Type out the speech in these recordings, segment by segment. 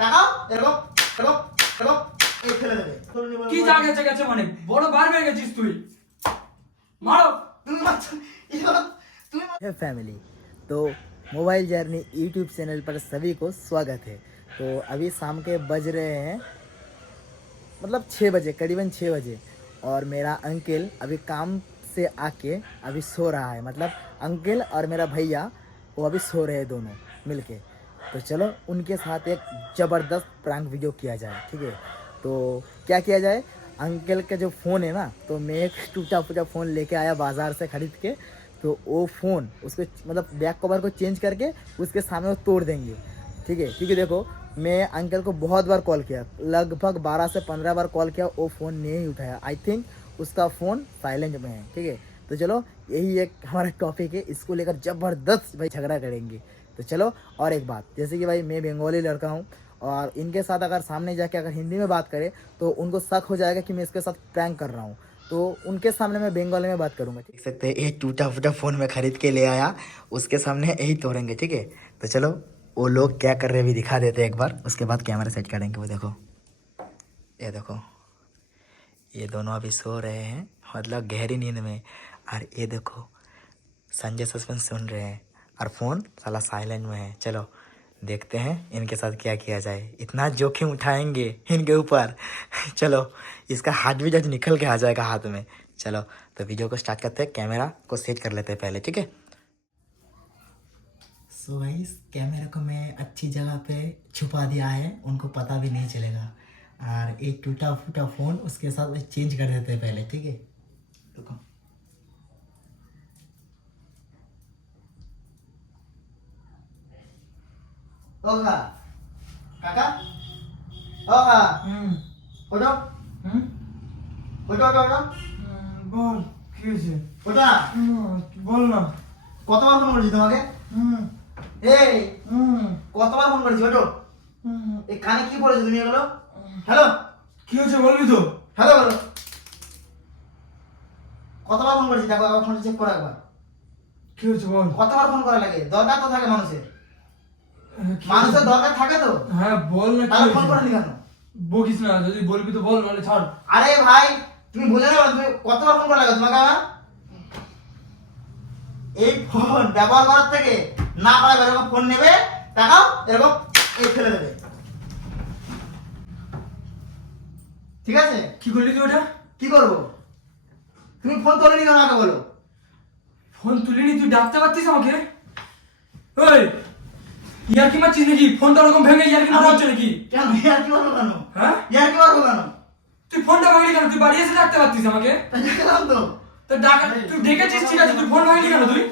তাকাও এরকম এরকম এরকম এই ফেলে দেবে কি যা গেছে গেছে মানে বড় বার হয়ে গেছিস তুই মারো তুমি মারছো তুমি है फैमिली। तो मोबाइल जर्नी यूट्यूब चैनल पर सभी को स्वागत है। तो अभी शाम के बज रहे हैं मतलब 6 बजे, करीबन 6 बजे, और मेरा अंकल अभी काम से आके अभी सो रहा है। मतलब अंकल और मेरा भैया वो अभी सो रहे हैं दोनों मिलके। तो चलो उनके साथ एक ज़बरदस्त प्रैंक वीडियो किया जाए, ठीक है। तो क्या किया जाए, अंकल का जो फ़ोन है ना, तो मैं एक टूटा फूटा फ़ोन लेके आया बाज़ार से ख़रीद के। तो वो फ़ोन उसको मतलब बैक कवर को चेंज करके उसके सामने वो तोड़ देंगे, ठीक है। क्योंकि देखो मैं अंकल को बहुत बार कॉल किया, लगभग 12 से 15 बार कॉल किया, वो फ़ोन नहीं उठाया। आई थिंक उसका फ़ोन साइलेंट में है, ठीक है। तो चलो यही एक हमारा टॉपिक है, इसको लेकर ज़बरदस्त भाई झगड़ा करेंगे। तो चलो, और एक बात, जैसे कि भाई मैं बंगाली लड़का हूँ और इनके साथ अगर सामने जाके अगर हिंदी में बात करें तो उनको शक हो जाएगा कि मैं इसके साथ प्रैंक कर रहा हूँ। तो उनके सामने मैं बंगाली में बात करूँगा। देख सकते हैं ये टूटा फूटा फ़ोन में ख़रीद के ले आया, उसके सामने यही तोड़ेंगे, ठीक है। तो चलो वो लोग क्या कर रहे हैं अभी दिखा देते हैं एक बार, उसके बाद कैमरा सेट करेंगे। वो देखो, ये देखो, ये दोनों अभी सो रहे हैं, मतलब गहरी नींद में। और ये देखो संजय सस्पेंस सुन रहे हैं और फ़ोन साला साइलेंट में है। चलो देखते हैं इनके साथ क्या किया जाए, इतना जोखिम उठाएंगे इनके ऊपर। चलो इसका हाथ भी जब निकल के आ जाएगा हाथ में। चलो तो वीडियो को स्टार्ट करते हैं, कैमरा को सेट कर लेते हैं पहले, ठीक है। सो गाइस कैमरा को मैं अच्छी जगह पे छुपा दिया है, उनको पता भी नहीं चलेगा। और एक टूटा फूटा फ़ोन उसके साथ चेंज कर देते हैं पहले, ठीक है। रुको, ওগা কাকা ওগা ওটো ওটো ওটো ওটো বল কি হয়েছে ওটা বল না কতবার ফোন করেছি তোমাকে এই কতবার ফোন করেছি ওটো এই কানে কি পড়েছো তুমি এগুলো হ্যালো কি হয়েছে বলবি তো হ্যালো বলো কতবার ফোন করেছি দেখো আবার ফোনটা চেক করো একবার কি হয়েছে বল কতবার ফোন করা লাগে দরকার তো থাকে মানুষের মানুষের দরকার থাকে তো হ্যাঁ বল না কি তাহলে ফোন হয়েছে করেনি কেন বকিস না যদি বলবি তো বল নাহলে ছাড় আরে ভাই তুমি বুঝে না তুমি কতবার ফোন করা লাগে তোমাকে আমার এই ফোন ব্যবহার করার থেকে না পারা এরকম ফোন নেবে টাকাও এরকম এই ফেলে দেবে ঠিক আছে কি করলি তুই ওটা কি করবো তুমি ফোন তোলেনি কেন আমাকে বলো ফোন তুলিনি তুই ডাকতে পারছিস আমাকে ওই ইয়ার কি মারছিস নাকি ফোনটা ওরকম ভেঙে ইয়ার কি মারা হচ্ছে নাকি কেন ইয়ার কি বলবো কেন হ্যাঁ ইয়ার কি বলবো কেন তুই ফোনটা ভাঙলি কেন তুই বাড়ি এসে ডাকতে পারতিস আমাকে তাই দেখলাম তো তো ডাকা তুই ডেকেছিস ঠিক আছে তুই ফোন ভাঙলি কেন তুই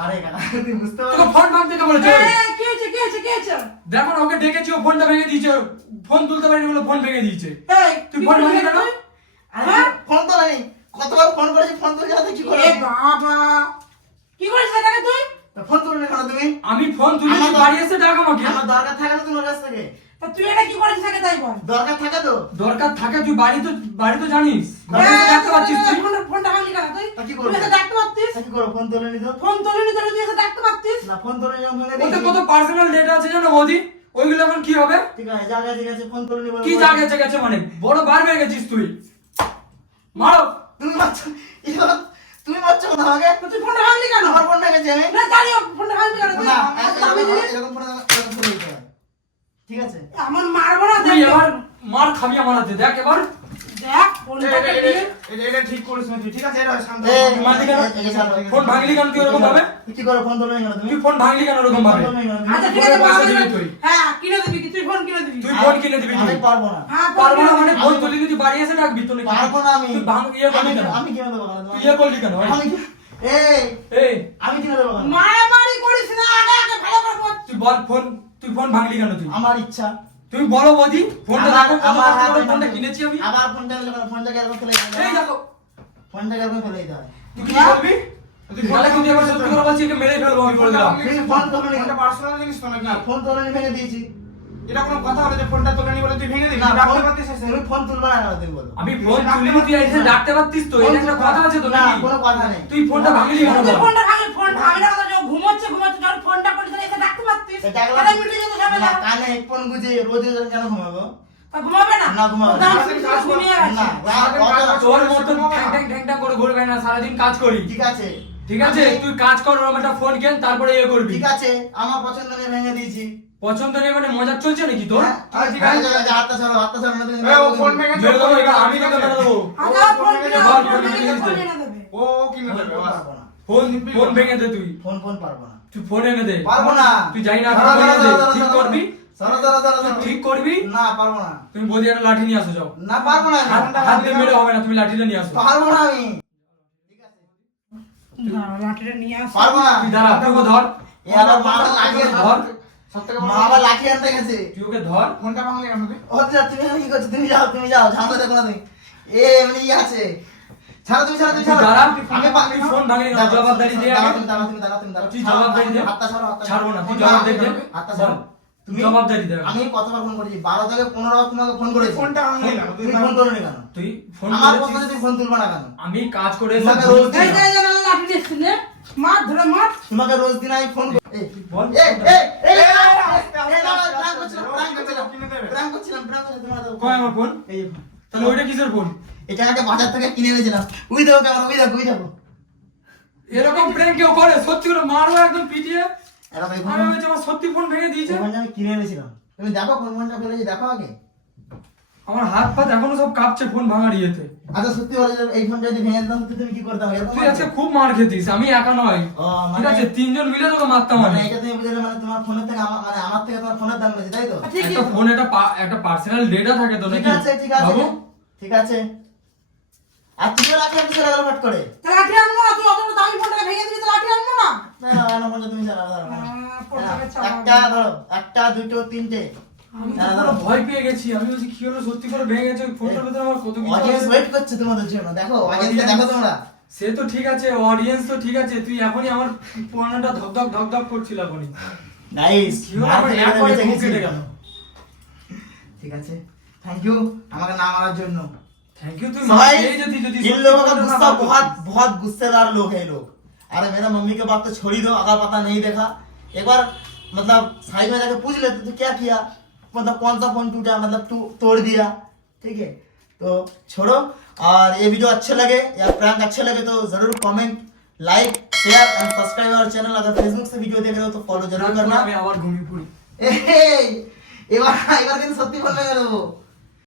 আরে কেন তুই বুঝতে তোকে পারো ফোন ভাঙতে কে বলেছে কি হয়েছে কি হয়েছে কি হয়েছে দেখো না ওকে ডেকেছি ও ফোনটা ভেঙে দিয়েছে ফোন তুলতে পারিনি বলে ফোন ভেঙে দিয়েছে এই তুই ফোন ভাঙলি কেন আরে ফোন তোলেনি কতবার ফোন করেছি ফোন তুলছে না কি করে এ বাবা কি করিস এটাকে তুই ফোন তুলনি কেন তুমি আমি ফোন তুলি তুই বাড়ি এসে ডাক আমাকে আমার দরকার থাকে না তোমার কাছ থেকে তা তুই এটা কি করিস এটাকে তাই বল দরকার থাকে তো দরকার থাকে তুই বাড়ি তো জানিস ঘরে এসে ডাকতে পারছিস তুই ফোনটা ভাঙলি কেন তুই তা কি তুই করবো? এসে ডাকতে পারতিস কি করো ফোন তোলেনি তো ফোন তোলেনি তাহলে তুই এসে ডাকতে পারতিস না ফোন তোলেনি ফোন ওতে কত পার্সোনাল ডেটা আছে জানো বৌদি ওইগুলো এখন কি হবে ঠিক আছে যা গেছে গেছে ফোন তোলেনি বলে কি যা গেছে গেছে মানে বড় বার হয়ে গেছিস তুই মারো তুমি মারছো ইলো তুমি মারছো না আমাকে তুই ফোনটা ভাঙলি কেন আমার ফোন ভেঙেছে আমি না জানি ফোনটা ভাঙলি কেন তুই না আমি জানি এরকম ফোন এরকম ফোন দিতে হয় ঠিক আছে আমার মারবো না তুই এবার মার খাবি আমার হাতে দেখ এবার দেখ ফোনটাকে দিয়ে এটা ঠিক করিস না তুই ঠিক আছে এটা শান্ত এই মারলি কেন ফোন ভাঙলি কেন তুই এরকম ভাবে কি করো ফোন তোলেনি কেন তুমি তুই ফোন ভাঙলি কেন এরকম ভাবে আচ্ছা ঠিক আছে পয়সা দিবি তুই। হ্যাঁ কিনে দিবি কি তুই ফোন কিনে দিবি তুই ফোন কিনে দিবি আমি তুই পারবো না হ্যাঁ পারবো না মানে আমি- ফোন তুলি তুই বাড়ি এসে ডাকবি তো নাকি পারবো না আমি তুই ভাঙ ইয়ে করলি কেন আমি কিনে দেবো কেন তুই তোমাকে? ইয়ে করলি কেন আমি কি- এই এই আমি কিনে দেবো কেন? মারামারি করিস না আগে আগে ভালো করে বল তুই বল তুই ফোন ভাঙলি কেন তুই আমার ইচ্ছা তুমি বলো বৌদি ফোনটা দেখো কত আমার কষ্ট করে হাতে ফোনটা কিনেছি আমি আবার ফোনটা ফোনটাকে এরকম ফেলে দিতে এই হয়। দেখো ফোনটাকে এরকম ফেলে দিতে হয় তুই কি বলবি তুই বলে কিন্তু এবার সত্যি করে বলছি একে মেরে ফেলবো আমি বলে দিলাম তুমি ফোন তোলেনি কেন? পার্সোনাল জিনিস তো নাকি না ফোন তোলেনি ভেঙে দিয়েছি এটা কোনো কথা হলো যে ফোনটা তোলেনি বলে তুই ভেঙে দিবি না ডাকতে ফোন- পারতিস এসে। তুমি ফোন তুলবে না কেন তুমি বলো আমি ফোন তুলিনি তুই এসে ডাকতে পারতিস তো এটা একটা কথা আছে তো না নাকি কোনো কথা নেই তুই ফোনটা ভাঙলি কেন তুই বল ফোনটা ভাঙলি ফোন ভাঙলি না কথা যখন ঘুমোচ্ছে যখন ফোনটা করে তুই এসে ডাকতে পারতিস এটা গেলো আরে মিটে যাবে না ঝামেলা। কানে হেডফোন গুজে রোজ রোজ কেন ঘুমাবো তা ঘুমাবে না? না, ঘুমাবে না। দাম শুনে ঘুমিয়ে গেছে। না তোর মতন ঠ্যাং ঠ্যাং করে ঘুরবে না, সারাদিন কাজ করি। ঠিক আছে ঠিক আছে, তুই কাজ কর, ওরকম একটা ফোন কেন, তারপরে ইয়ে করবি। ঠিক আছে আমার পছন্দ নেই ভেঙে দিয়েছি পছন্দ নেই মানে মজা চলছে নাকি তোর? হ্যাঁ, ঠিক আছে হাতটা ছাড়ো না তুমি ও ফোন ভেঙে মেরে দেবো, এবার আমি তোকে মেরে দেবো। আচ্ছা, ফোন কিনে ধর, ফোন ফোন কিনে কিনে ফোন দে। এনে দেবে। ও কিনে দেবে বাস। পারবো না ফোন ভেঙে দে তুই। ফোন পারবো না তুই ফোন এনে দে। পারবো না তুই যাই না, ধরো, ফোন এনে ধরো, দে। ধরো, ঠিক ধরো, করবি? ধরো, তুই ঠিক করবি? না পারবো না তুমি বৌদি একটা লাঠি নিয়ে আসো, যাও। না পারবো না আমি। হাত দিয়ে মেরে হবে না, তুমি লাঠিটা নিয়ে আসো। পারবো না আমি দাঁড়াও, লাঠিটা নিয়ে আসো। পারবো না তুই দাঁড়া, তুই ওকে ধর। এ আবার মা আবার লাঠি ধর। সবথেকে মা আবার লাঠি আনতে গেছে তুই ওকে ধর। ফোনটা ভাঙলে কেন তুই? ও যা তুমি কি করছো তুমি যাও ঝামেলা দেখো না তুমি এ এমনি ইয়ে আছে ছাড়ো তুমি ছাড়ো তুই দাঁড়া, তুই আমি তুই ফোন ভাঙলি না, জবাবদারি দে আগে। তুমি দাঁড়াও তুই জবাবদারি দে। হাতটা ছাড়ো ছাড়বো না, তুই জবাবদারি দে। হাতটা ছাড়ো বল। তুমি জবাবদারি দে। আমি কতবার ফোন করেছি 12 থেকে 15 বার তোমাকে ফোন করেছি ফোনটা ভাঙলি না, তুই তুমি ফোন করোনি কেন তুই ফোন আমার করেছিস। কথা তুমি ফোন তুলবা না কেন আমি কাজ করে এসে তোমাকে বলছি। রোজ এই যে, এই যে, নাহলে লাঠি দিয়ে এসছি নে। মার, ধরে মার। তোমাকে রোজ দিন আমি ফোন এই বল। প্র্যাঙ্ক করছিলাম কই আমার ফোন? এই তাহলে ওইটা কিসের ফোন? এটা একটা বাজার থেকে কিনে এনেছিলাম উই দেখো ক্যামেরা উই দেখো এরকম প্র্যাঙ্ক কেউ করে? সত্যি করে মারবো একদম পিটিয়ে। এটা ভাই আমি ভেবেছি আমার সত্যি ফোন ভেঙে দিয়েছে। ফোনটা আমি কিনে এনেছিলাম তুমি দেখো কোন ফোনটা ফেলেছি দেখো আগে আমার হাত পা এখনো সব কাঁপছে ফোন ভাঙার ইয়েতে। আচ্ছা সত্যি বলে যে এই ফোনটা যদি ভেঙে দিতাম তো তুমি কি করতে এরকম তুই আজকে খুব মার খেতিস, আমি একা নয়। ও, ঠিক আছে, তিনজন মিলে তোকে মারতাম মানে আমি। এটা তুমি বুঝলে মানে তোমার ফোনের থেকে আমার মানে আমার থেকে তোমার ফোনের দাম বেশি তাই তো ঠিক একটা ফোন একটা পার্সোনাল ডেটা থাকে তো ঠিক নাকি? আছে ঠিক আছে বাবু, ঠিক আছে আর তুমি রাখি আমি চলে গেল ফাট করে তা লাঠি আনবো না, তুই অত বড় দামি ফোনটাকে ভেঙে দিবি, তো লাঠি আনবো না। না ফোনটা তুমি চালাও দাও ফোনটাকে চালাও। একটা ধরো একটা দুটো তিনটে আমি তো পুরো ভয় পেয়ে গেছি। আমি বলছি কি হলো, সত্যি করে ভেঙে গেছে। ওই ফোনটার ভিতরে আমার কত কিছু অডিয়েন্স আছে। ওয়েট করছে তোমাদের জন্য দেখো অডিয়েন্সকে দেখো তোমরা সে তো ঠিক আছে, অডিয়েন্স তো ঠিক আছে, তুই এখনই আমার পুরানোটা ধক ধক করছিল এখনই। গাইস কি হলো, আমার একবারে বুক কেটে গেল। ঠিক আছে থ্যাংক ইউ আমাকে না মারার জন্য थैंक यू। তুই भाई মার যেতি যদি इन लोगों का गुस्सा बहुत बहुत गुस्सेदार लोग हैं ये लोग अरे मेरा मम्मी के बात तो छोड़ ही दो अगर पता नहीं देखा एक बार मतलब साइड में जाके पूछ लेते तो क्या किया मतलब कौन सा फोन टूटा मतलब तू तोड़ दिया ठीक है तो छोड़ो और ये वीडियो अच्छे लगे या प्रैंक अच्छे लगे तो जरूर comment like share and subscribe our channel अगर फेसबुक से वीडियो देख रहे हो तो फॉलो जरूर करना আমি আবার ঘুমিয়ে পড়ি। এবার কিন্তু সত্যি বললে গেল